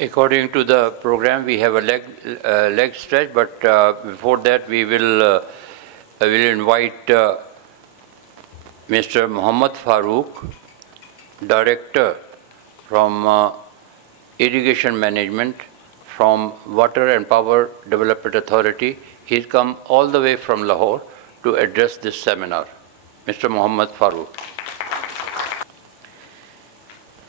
According to the program, we have a leg stretch, but before that, I will invite Mr. Muhammad Farooq, Director from Irrigation Management from Water and Power Development Authority. He's come all the way from Lahore to address this seminar. Mr. Muhammad Farooq.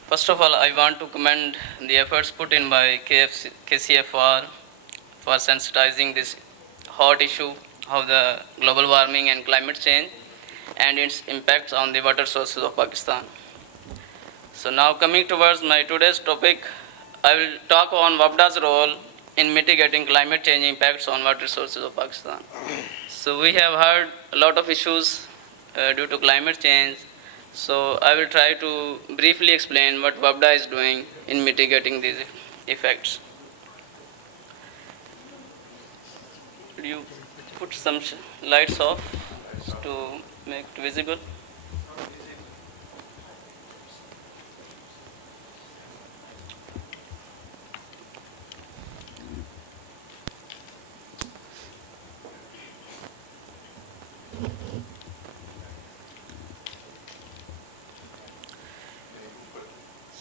First of all, I want to commend the efforts put in by KCFR for sensitizing this hot issue of the global warming and climate change and its impacts on the water sources of Pakistan. So now coming towards my today's topic, I will talk on WAPDA's role in mitigating climate change impacts on water sources of Pakistan. So we have heard a lot of issues due to climate change. So I will try to briefly explain what WAPDA is doing in mitigating these effects. Could you put some lights off to make it visible?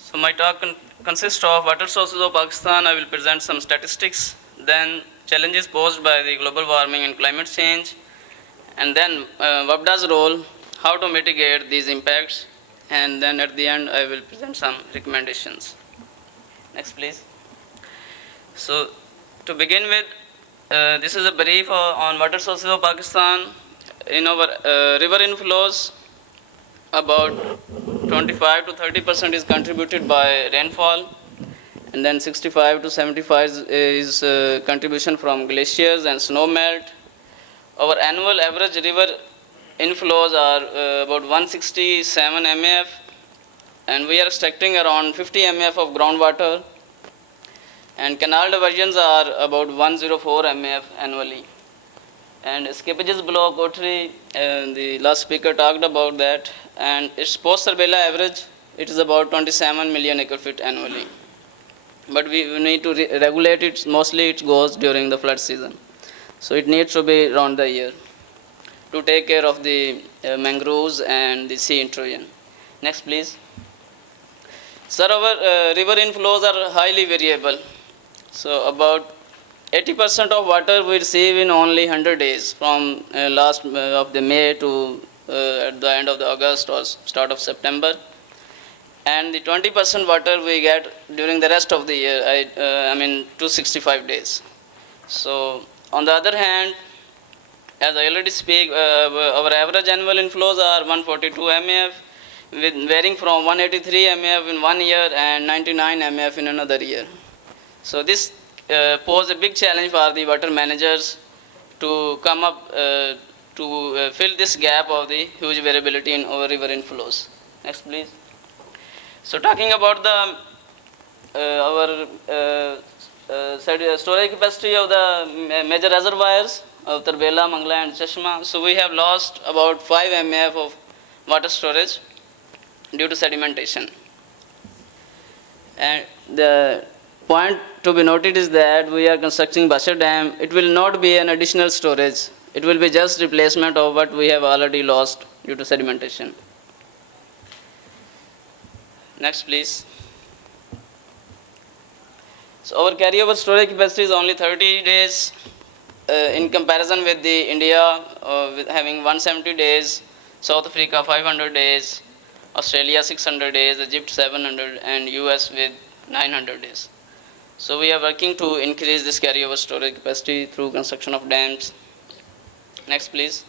So my talk consists of water sources of Pakistan. I will present some statistics, then challenges posed by the global warming and climate change, and then WAPDA's role, how to mitigate these impacts, and then at the end I will present some recommendations. Next, please. So to begin with, this is a brief on water sources of Pakistan. In our river inflows, about 25 to 30% is contributed by rainfall, and then 65 to 75 is contribution from glaciers and snow melt. Our annual average river inflows are about 167 MF, and we are extracting around 50 MF of groundwater, and canal diversions are about 104 MF annually. And skippages below Kotri, the last speaker talked about that, and its post-Sarbella average, it is about 27 million acre feet annually. But we need to regulate it, mostly it goes during the flood season. So it needs to be around the year to take care of the mangroves and the sea intrusion. Next, please. Sir, our river inflows are highly variable. So about 80% of water we receive in only 100 days, from last of the May to at the end of the August or start of September, and the 20% water we get during the rest of the year, 265 days. So on the other hand, as I already speak, our average annual inflows are 142 MF, with varying from 183 MF in 1 year and 99 MF in another year. So this pose a big challenge for the water managers to come up to fill this gap of the huge variability in our river inflows. Next, please. So talking about the storage capacity of the major reservoirs of Tarbela, Mangla and Chashma. So we have lost about 5 MF of water storage due to sedimentation. And the point to be noted is that we are constructing Basher Dam. It will not be an additional storage. It will be just replacement of what we have already lost due to sedimentation. Next, please. So our carryover storage capacity is only 30 days in comparison with the India with having 170 days, South Africa 500 days, Australia 600 days, Egypt 700, and US with 900 days. So we are working to increase this carryover storage capacity through construction of dams. Next, please.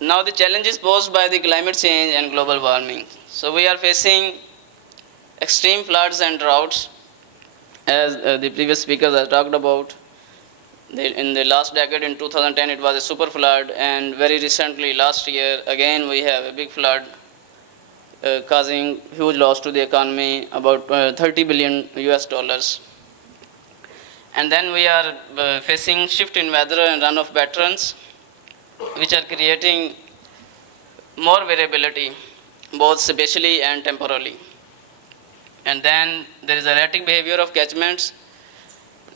Now the challenges posed by the climate change and global warming. So we are facing extreme floods and droughts, as the previous speakers have talked about. In the last decade, in 2010, it was a super flood, and very recently, last year, again we have a big flood causing huge loss to the economy, about 30 billion US dollars. And then we are facing shift in weather and runoff patterns, which are creating more variability, both spatially and temporally. And then there is erratic behavior of catchments.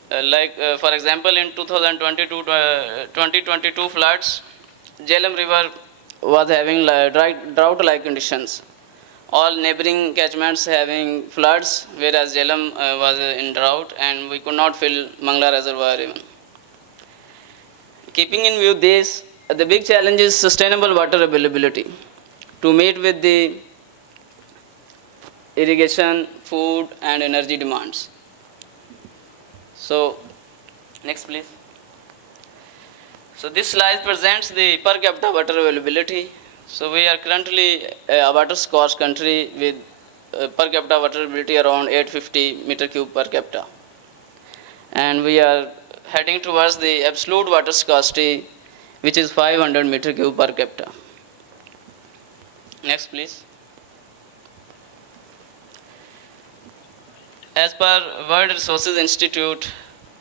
For example, in 2022 floods, Jhelum River was having drought-like conditions. All neighboring catchments having floods, whereas Jhelum was in drought, and we could not fill Mangla Reservoir even. Keeping in view this, the big challenge is sustainable water availability to meet with the irrigation, food, and energy demands. So, next please. So this slide presents the per capita water availability. So we are currently a water-scarce country with per capita water availability around 850 meter cube per capita. And we are heading towards the absolute water scarcity, which is 500 meter cube per capita. Next please. As per World Resources Institute,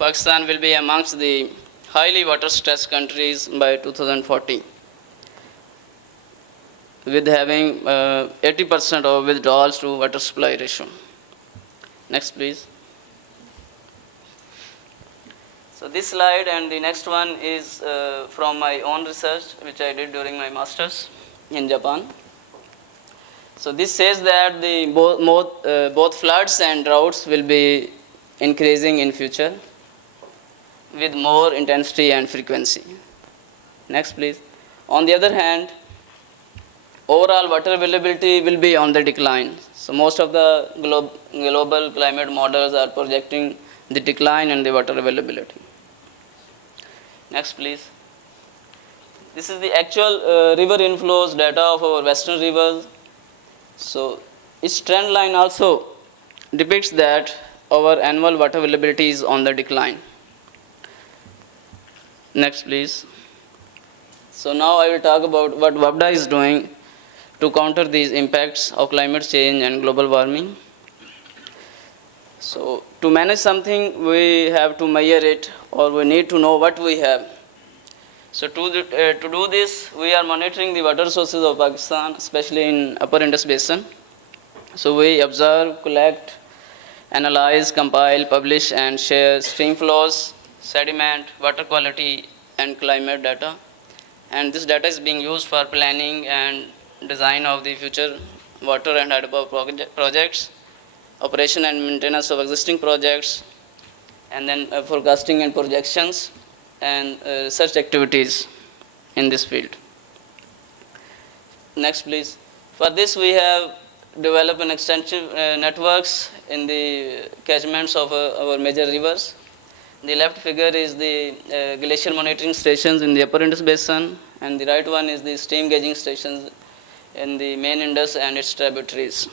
Pakistan will be amongst the highly water-stressed countries by 2040, with having 80% of withdrawals to water supply ratio. Next, please. So this slide and the next one is from my own research, which I did during my master's in Japan. So this says that both floods and droughts will be increasing in future with more intensity and frequency. Next, please. On the other hand, overall water availability will be on the decline. So most of the global climate models are projecting the decline in the water availability. Next, please. This is the actual river inflows data of our western rivers. So its trend line also depicts that our annual water availability is on the decline. Next, please. So now I will talk about what WAPDA is doing to counter these impacts of climate change and global warming. So to manage something, we have to measure it, or we need to know what we have. So to do this, we are monitoring the water sources of Pakistan, especially in Upper Indus Basin. So we observe, collect, analyze, compile, publish, and share stream flows, sediment, water quality, and climate data. And this data is being used for planning and design of the future water and hydropower projects, operation and maintenance of existing projects, and then forecasting and projections, and research activities in this field. Next, please. For this, we have developed an extensive networks in the catchments of our major rivers. The left figure is the glacier monitoring stations in the Upper Indus Basin, and the right one is the stream gauging stations in the main Indus and its tributaries.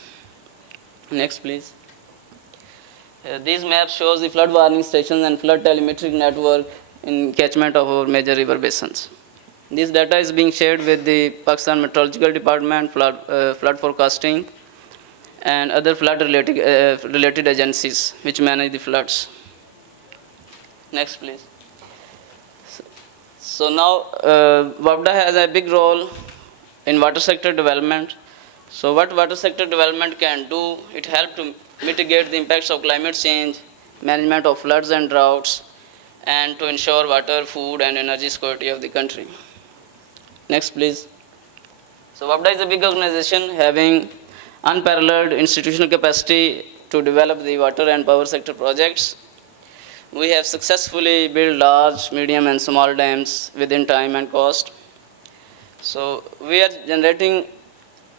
Next, please. These maps shows the flood warning stations and flood telemetric network in catchment of our major river basins. This data is being shared with the Pakistan Meteorological Department, flood forecasting, and other flood related agencies which manage the floods. Next, please. So now WAPDA has a big role in water sector development. So what water sector development can do, it helps to mitigate the impacts of climate change, management of floods and droughts, and to ensure water, food, and energy security of the country. Next, please. So WAPDA is a big organization having unparalleled institutional capacity to develop the water and power sector projects. We have successfully built large, medium, and small dams within time and cost. So we are generating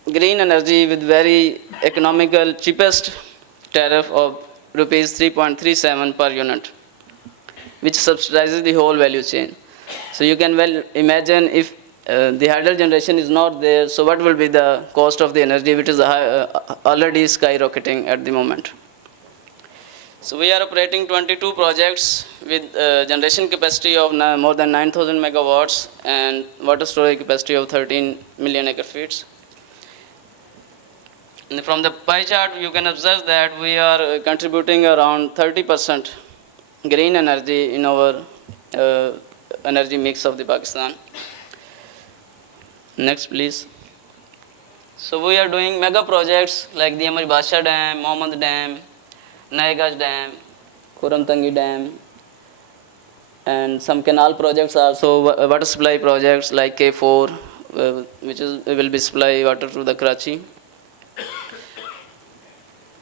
green energy with very economical, cheapest tariff of rupees 3.37 per unit, which subsidizes the whole value chain. So you can well imagine if the hydel generation is not there, so what will be the cost of the energy, which is already skyrocketing at the moment. So we are operating 22 projects with generation capacity of more than 9,000 megawatts and water storage capacity of 13 million acre feet. And from the pie chart, you can observe that we are contributing around 30% green energy in our energy mix of the Pakistan. Next, please. So we are doing mega projects like the Amar Basha Dam, Mohammed Dam, Nayaganj Dam, Kuramtangi Dam, and some canal projects also, water supply projects like K4, which will be supply water to the Karachi,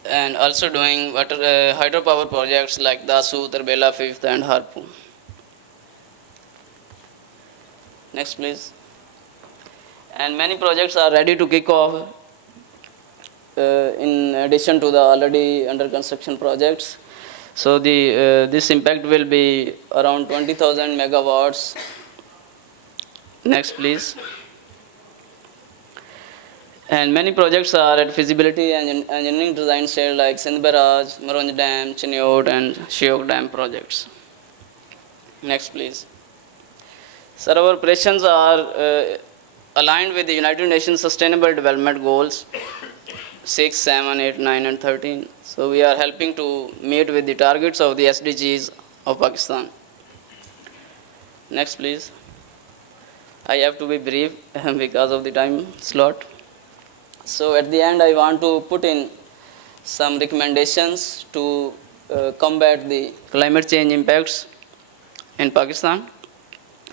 and also doing water hydropower projects like Dasu, Tarbela, Fifth, and Harpu. Next, please. And many projects are ready to kick off in addition to the already under construction projects. So this impact will be around 20,000 megawatts. Next, please. And many projects are at feasibility and engineering design stage like Sindh Barrage, Maronj Dam, Chiniot, and Shiok Dam projects. Next, please. Sir, our operations are aligned with the United Nations Sustainable Development Goals 6, 7, 8, 9, and 13. So we are helping to meet with the targets of the SDGs of Pakistan. Next, please. I have to be brief because of the time slot. So at the end, I want to put in some recommendations to combat the climate change impacts in Pakistan.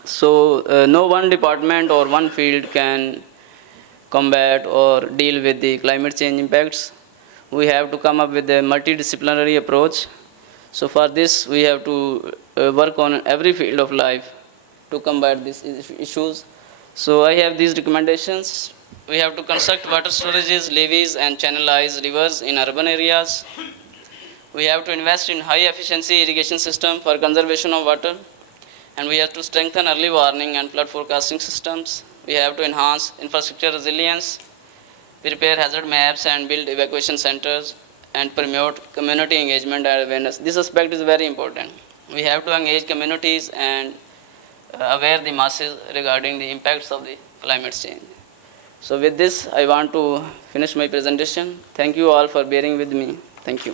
So no one department or one field can combat or deal with the climate change impacts. We have to come up with a multidisciplinary approach. So for this, we have to work on every field of life to combat these issues. So I have these recommendations. We have to construct water storages, levees, and channelize rivers in urban areas. We have to invest in high efficiency irrigation system for conservation of water. And we have to strengthen early warning and flood forecasting systems. We have to enhance infrastructure resilience. We prepare hazard maps and build evacuation centers and promote community engagement and awareness. This aspect is very important. We have to engage communities and aware the masses regarding the impacts of the climate change. So with this, I want to finish my presentation. Thank you all for bearing with me. Thank you.